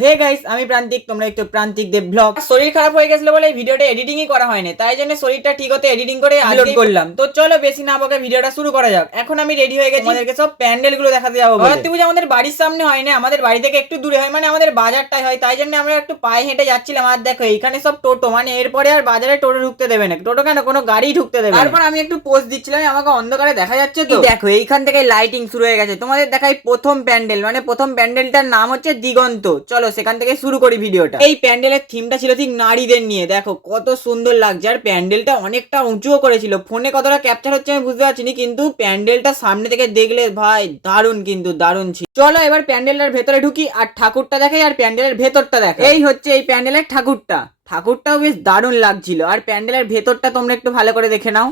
Hey guys আমি প্রান্তিক তোমরা একটু প্রান্তিক দেব ব্লগ শরীর খারাপ হয়ে গেছিল বলে এই ভিডিওটা এডিটিংই করা হয়নি তাই জন্য শরীরটা ঠিক হতে এডিটিং করে আপলোড করলাম। তো চলো বেশি না বকে ভিডিওটা শুরু করা যাক। এখন আমি রেডি হয়ে গেছি। আমাদেরকে সব প্যান্ডেলগুলো দেখাতে যাব ভর্তি পুজো আমাদের বাড়ির সামনে হয় না আমাদের বাড়ি থেকে একটু দূরে হয় মানে আমাদের বাজারটাই হয় তাই জন্য আমরা একটু পায়ে হেঁটে যাচ্ছিলাম। আর দেখো এখানে সব টোটো মানে এরপরে আর বাজারে টোটো ঢুকতে দেবে না। টোটো কেন? কোনো গাড়ি ঢুকতে দেবে তারপর আমি একটু পোস্ট দিচ্ছিলাম আমাকে অন্ধকারে দেখা যাচ্ছে তো। দেখো এইখান থেকে লাইটিং শুরু হয়ে গেছে। তোমাদের দেখাই প্রথম প্যান্ডেল মানে প্রথম প্যান্ডেলটার নাম হচ্ছে দিগন্ত। চলো সেখান থেকে শুরু করি ভিডিওটা। এই প্যান্ডেলের থিমটা ছিল ঠিক নারীদের নিয়ে। দেখো কত সুন্দর লাগছে। আর প্যান্ডেলটা অনেকটা উঁচুও করেছিল। ফোনে কতটা ক্যাপচার হচ্ছে আমি বুঝতে পারছি কিন্তু প্যান্ডেলটা সামনে থেকে দেখলে ভাই দারুণ কিন্তু দারুণ ছিল। চলো এবার প্যান্ডেলটার ভেতরে ঢুকি আর ঠাকুরটা দেখাই আর প্যান্ডেলের ভেতরটা দেখ এই হচ্ছে এই প্যান্ডেলের ঠাকুরটা। ঠাকুরটাও বেশ দারুণ লাগছিল। আর প্যান্ডেলের ভেতরটা তোমরা একটু ভালো করে দেখে নাও।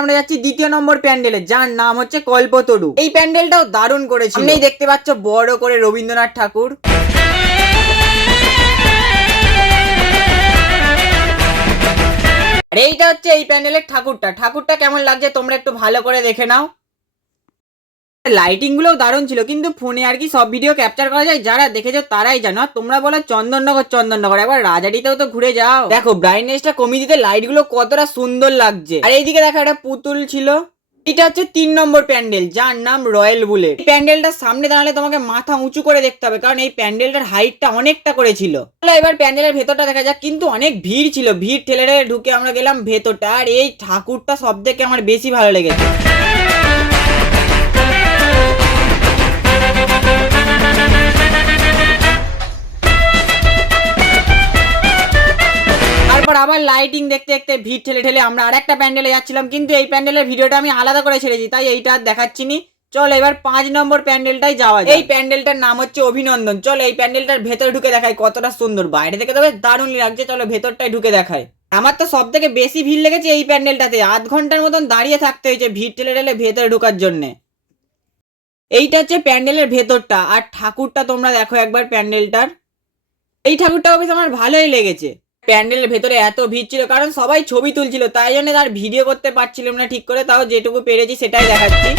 আমরা যাচ্ছি দ্বিতীয় নম্বর প্যান্ডেলে যার নাম হচ্ছে কল্পতরু। এই প্যান্ডেলটাও দারুণ করেছে আপনি দেখতে পাচ্ছ বড় করে রবীন্দ্রনাথ ঠাকুর। আর এইটা হচ্ছে এই প্যান্ডেলের ঠাকুরটা। ঠাকুরটা কেমন লাগছে তোমরা একটু ভালো করে দেখে নাও। লাইটিং গুলোও দারুণ ছিল, কিন্তু ফোনে আর কি সব ভিডিও ক্যাপচার করা যায়, যারা দেখেছ তারাই জানো। তোমরা বলো চন্দননগর চন্দননগর, একবার রাজাটিতেও তো ঘুরে যাও। দেখো ব্রাইটনেসটা কমিয়ে দিতে লাইটগুলো কতটা সুন্দর লাগছে। আর এইদিকে দেখো, একটা পুতুল ছিল। এটা হচ্ছে তিন নম্বর প্যান্ডেল, যার নাম রয়্যাল বুলেট। প্যান্ডেলটার সামনে দাঁড়ালে তোমাকে মাথা উঁচু করে দেখতে হবে, কারণ এই প্যান্ডেলটার হাইটটা অনেকটা করেছিল। চলো এবার প্যান্ডেলের ভেতরটা দেখা যাক, কিন্তু অনেক ভিড় ছিল। ভিড় ঠেলে ঠেলে ঢুকে আমরা গেলাম ভেতরটা, আর এই ঠাকুরটা সব থেকে আমার বেশি ভালো লেগেছে। তারপর আবার লাইটিং দেখতে দেখতে ভিড় ঠেলে ঠেলে আমরা আরেকটা প্যান্ডেলে যাচ্ছিলাম, কিন্তু এই প্যান্ডেলের ভিডিওটা আমি আলাদা করে ছেড়েছি, তাই এইটা আর দেখাচ্ছি নি চল এবার পাঁচ নম্বর প্যান্ডেলটাই যাওয়া এই প্যান্ডেলটার নাম হচ্ছে অভিনন্দন। চলো এই প্যান্ডেলটার ভেতরে ঢুকে দেখাই কতটা সুন্দর। বাইরে থেকে তবে দারুণ লাগছে, চলো ভেতরটাই ঢুকে দেখায় আমার তো সব থেকে বেশি ভিড় লেগেছে এই প্যান্ডেলটাতে। আধ ঘণ্টার মতন দাঁড়িয়ে থাকতে হয়েছে ভিড় ঠেলে ঠেলে ভেতরে ঢোকার জন্যে। এইটা হচ্ছে প্যান্ডেলের ভেতরটা। আর ঠাকুরটা তোমরা দেখো একবার প্যান্ডেলটার। এই ঠাকুরটা অবশ্য আমার ভালোই লেগেছে। প্যান্ডেলের ভেতরে এত ভিড় ছিল কারণ সবাই ছবি তুলছিল তাই জন্য তার ভিডিও করতে পারছিলাম না ঠিক করে তাও যেটুকু পেরেছি সেটাই দেখাচ্ছি।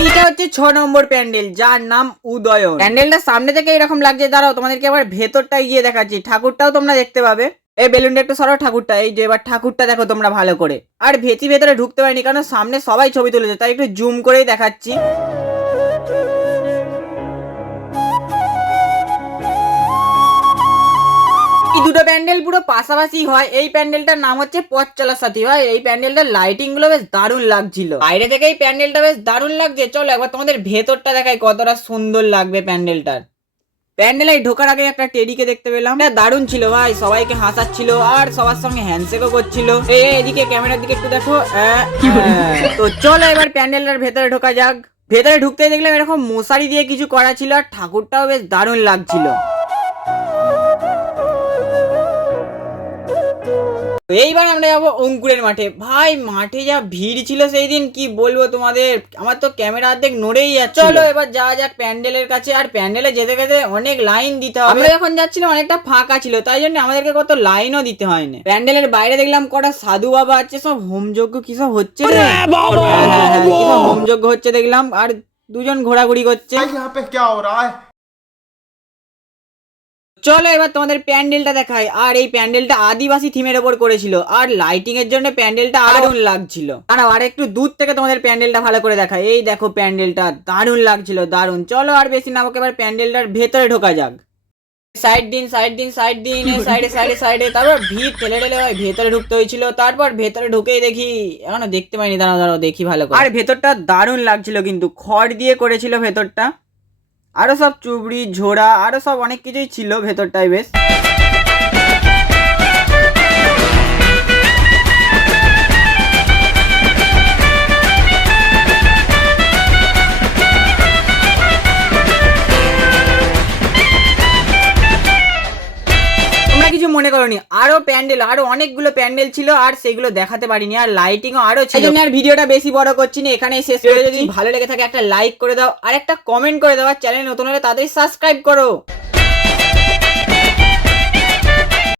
এইটা হচ্ছে ছ নম্বর প্যান্ডেল যার নাম উদয়ন। প্যান্ডেলটা সামনে থেকে এরকম লাগছে দাঁড়াও তোমাদেরকে আবার ভেতরটাই গিয়ে দেখাচ্ছি ঠাকুরটাও তোমরা দেখতে পাবে। এই বেলুনটা একটু সরাও ঠাকুরটা, এই যে এবার ঠাকুরটা দেখো তোমরা ভালো করে। আর ভেতি ভেতরে ঢুকতে পারিনি, কারণ সামনে সবাই ছবি তুলেছে, তাই একটু জুম করেই দেখাচ্ছি। দুটো প্যান্ডেল পুরো পাশাপাশি হয়, এই প্যান্ডেলটার নাম হচ্ছে পথ চলার সাথী। হয় এই প্যান্ডেলটার লাইটিংগুলো বেশ দারুণ লাগছিল। বাইরে থেকে এই প্যান্ডেলটা বেশ দারুণ লাগছে। চলো একবার তোমাদের ভেতরটা দেখাই কতটা সুন্দর লাগবে প্যান্ডেলটার। প্যান্ডেলে ঢোকার আগে একটা টেডিকে দেখতে পেলাম। এটা দারুণ ছিল ভাই সবাইকে হাসাচ্ছিল আর সবার সঙ্গে হ্যান্ডশেকও করছিল। এই এদিকে ক্যামেরার দিকে একটু দেখো। তো চলো এবার প্যান্ডেলের ভেতরে ঢোকা যাক। ভেতরে ঢুকতে দেখলাম এরকম মশারি দিয়ে কিছু করা ছিল আর ঠাকুরটাও বেশ দারুণ লাগছিল। তো এইবার আমরা যাব অঙ্কুরের মাঠে। ভাই মাঠে যা ভিড় ছিল সেই দিন কি বলব তোমাদের? আমার তো ক্যামেরা অর্ধেক নড়েই যাচ্ছে। চলো এবার যাওয়া যাক প্যান্ডেলের কাছে। আর প্যান্ডেলে যেতে যেতে অনেক লাইন দিতে হবে। আমরা যখন যাচ্ছিলাম অনেকটা ফাঁকা ছিল তাই জন্য আমাদেরকে কত লাইনও দিতে হয়নি। প্যান্ডেলের বাইরে দেখলাম কটা সাধু বাবা আছে সব হোমযজ্ঞ কি সব হচ্ছে হ্যাঁ, হ্যাঁ, হ্যাঁ, হোমযজ্ঞ হচ্ছে দেখলাম। আর দুজন ঘোরাঘুরি করছে। চলো এবার তোমাদের প্যান্ডেলটা দেখাই। আর এই প্যান্ডেলটা আদিবাসী থিমের ওপর করেছিল। আর লাইটিং এর জন্য প্যান্ডেলটা দারুণ লাগছিল। দাঁড়াও আর একটু দূর থেকে তোমাদের প্যান্ডেলটা ভালো করে দেখাই। এই দেখো প্যান্ডেলটা দারুণ লাগছিল দারুণ। চলো আর বেশি না আমাকে এবার প্যান্ডেলটার ভেতরে ঢোকা যাক। সাইড দিন সাইড দিন সাইড দিন সাইডে সাইডে সাইডে। তারপর ভিড় ঠেলে ঠেলে হয় ভেতরে ঢুকতে হয়েছিল। তারপর ভেতরে ঢুকেই দেখি এখনও দেখতে পাইনি দাঁড়াও দাঁড়াও দেখি ভালো করে। আর ভেতরটা দারুণ লাগছিল কিন্তু খড় দিয়ে করেছিল ভেতরটা। আরও সব চুবড়ি ঝোড়া আরও সব অনেক কিছুই ছিল ভেতরটাই বেশ। মনে করনি। আরও প্যান্ডেল আরও অনেকগুলো প্যান্ডেল ছিল আর সেগুলো দেখাতে পারিনি। আর লাইটিংও আরও ছিল। আর ভিডিওটা বেশি বড় করছি না। এখানে শেষ করে যদি ভালো লেগে থাকে একটা লাইক করে দাও। আর একটা কমেন্ট করে দাও। আর চ্যানেল নতুন হলে তাড়াতাড়ি সাবস্ক্রাইব করো।